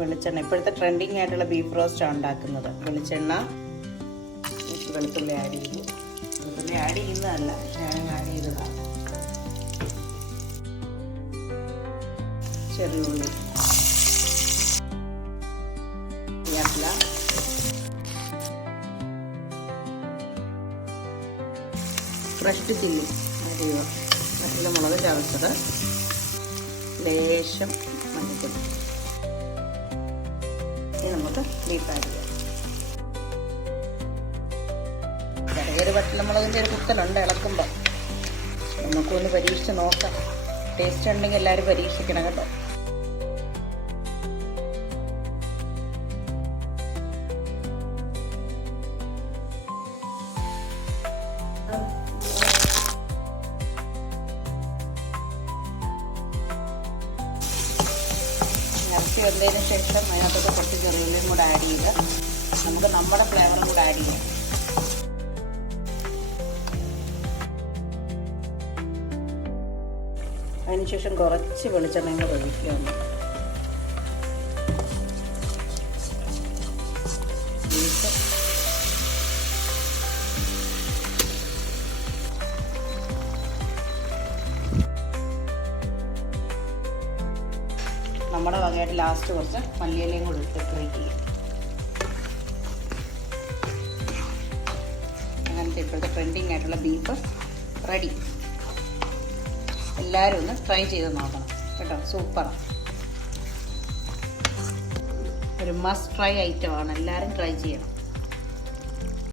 വെളിച്ചെണ്ണ. ഇപ്പോഴത്തെ ട്രെൻഡിങ് ആയിട്ടുള്ള ബീഫ് റോസ്റ്റാണ് ഉണ്ടാക്കുന്നത്. വെളിച്ചെണ്ണ, വെളുത്തുള്ളി ആഡ് ചെയ്തു. വെളുത്തുള്ളി ആഡ് ചെയ്യുന്നതല്ല, ഞാൻ ആഡ് ചെയ്തതാണ്. ചെറിയ ഉള്ളി, കറിവേപ്പില, ക്രഷ്ഡ് ചില്ലി ആഡ് ചെയ്യുക. നല്ല മുളക് ചതച്ചത്, ലേശം മഞ്ഞൾപ്പൊടി. ഇനി നമുക്ക് ബീഫ് ആഡ് ചെയ്യാം. ചെറിയൊരു വറ്റൽമുളകിൻ്റെ ഒരു കുത്തലുണ്ട് ഇളക്കുമ്പോൾ. നമുക്കൊന്ന് പരീക്ഷിച്ച് നോക്കാം. ടേസ്റ്റ് ഉണ്ടെങ്കിൽ എല്ലാവരും പരീക്ഷിക്കണം കേട്ടോ. ഇറച്ചി വെന്തതിന് ശേഷം അതിനകത്തൊക്കെ കുറച്ച് ചെറിയുള്ളിയും കൂടെ ആഡ് ചെയ്ത് നമുക്ക് നമ്മുടെ ഫ്ലേവറും കൂടെ ആഡ് ചെയ്യാം. അതിനുശേഷം കുറച്ച് വെളിച്ചെണ്ണയും കൂടെ ഒഴിക്കുകയാണ്. ബീഫ് നമ്മുടെ വകയായിട്ട് ലാസ്റ്റ് കുറച്ച് മല്ലിയിലയും കൂടെ ഇട്ട് വെയിറ്റ് ചെയ്യും. അങ്ങനത്തെ ഇപ്പോഴത്തെ ട്രെൻഡിങ് ആയിട്ടുള്ള ബീഫ് റെഡി. എല്ലാവരും ഒന്ന് ട്രൈ ചെയ്ത് നോക്കണം കേട്ടോ. സൂപ്പറാണ്. ഒരു മസ്റ്റ് ട്രൈ ഐറ്റമാണ്. എല്ലാവരും ട്രൈ ചെയ്യണം.